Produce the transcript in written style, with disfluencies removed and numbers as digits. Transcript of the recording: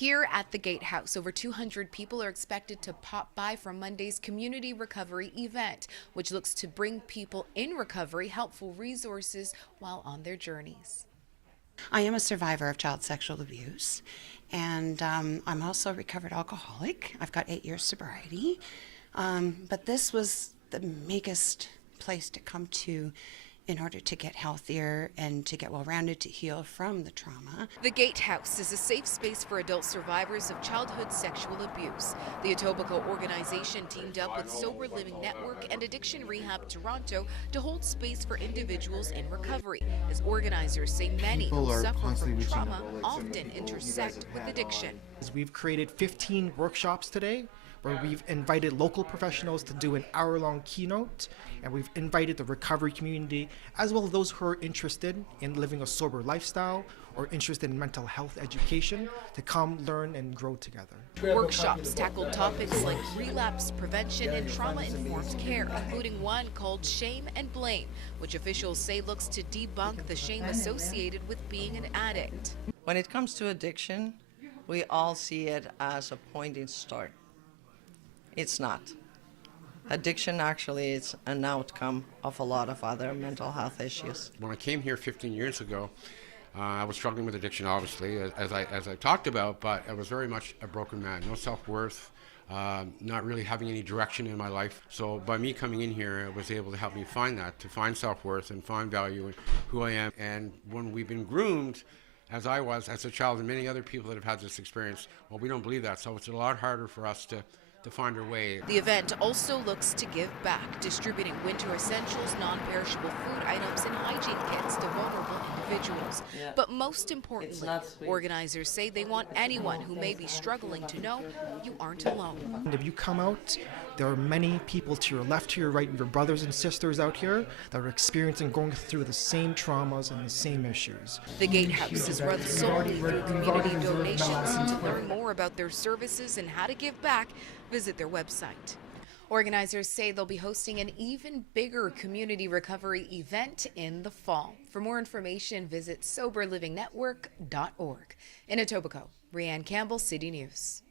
Here at the Gatehouse, over 200 people are expected to pop by for Monday's community recovery event, which looks to bring people in recovery helpful resources while on their journeys. I am a survivor of child sexual abuse, and I'm also a recovered alcoholic. I've got 8 years sobriety, but this was the biggest place to come to in order to get healthier and to get well-rounded, to heal from the trauma. The Gatehouse is a safe space for adult survivors of childhood sexual abuse. The Etobicoke organization teamed up with Sober Living Network and Addiction Rehab Toronto to hold space for individuals in recovery, as organizers say many who suffer from trauma often intersect with addiction. We've created 15 workshops today where we've invited local professionals to do an hour-long keynote, and we've invited the recovery community, as well as those who are interested in living a sober lifestyle or interested in mental health education, to come learn and grow together. Workshops tackled topics like relapse prevention and trauma-informed care, including one called Shame and Blame, which officials say looks to debunk the shame associated with being an addict. When it comes to addiction, we all see it as a point in start. It's not. Addiction actually is an outcome of a lot of other mental health issues. When I came here 15 years ago, I was struggling with addiction, obviously, as I talked about, but I was very much a broken man, no self-worth, not really having any direction in my life. So by me coming in here, it was able to help me find that, to find self-worth and find value in who I am. And when we've been groomed, as I was as a child and many other people that have had this experience, well, we don't believe that, so it's a lot harder for us to find our way. The event also looks to give back, distributing winter essentials, non-perishable food items, and hygiene kits to vulnerable individuals. But most importantly, organizers say they want anyone who may be struggling to know you aren't alone. And if you come out, there are many people to your left, to your right, your brothers and sisters out here that are experiencing, going through the same traumas and the same issues. The Gatehouse is run solely through community donations. To learn more about their services and how to give back, visit their website. Organizers say they'll be hosting an even bigger community recovery event in the fall. For more information, visit soberlivingnetwork.org. In Etobicoke, Rianne Campbell, City News.